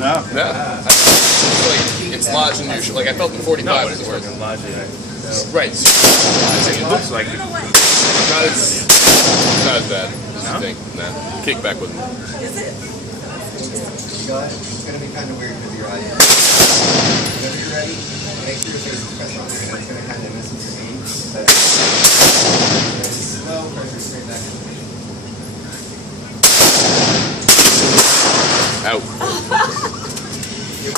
No. Yeah. It's lodged in your like I felt the 45 was worse. Right. It looks like it. Not as bad as you think. Nah. Kickback with me. Is it? You got it? It's going to be kind of weird with your eyes. Whenever you're ready, make sure your face is pressed on there. It's going to kind of miss with your knee. Slow pressure straight back into the Out. You're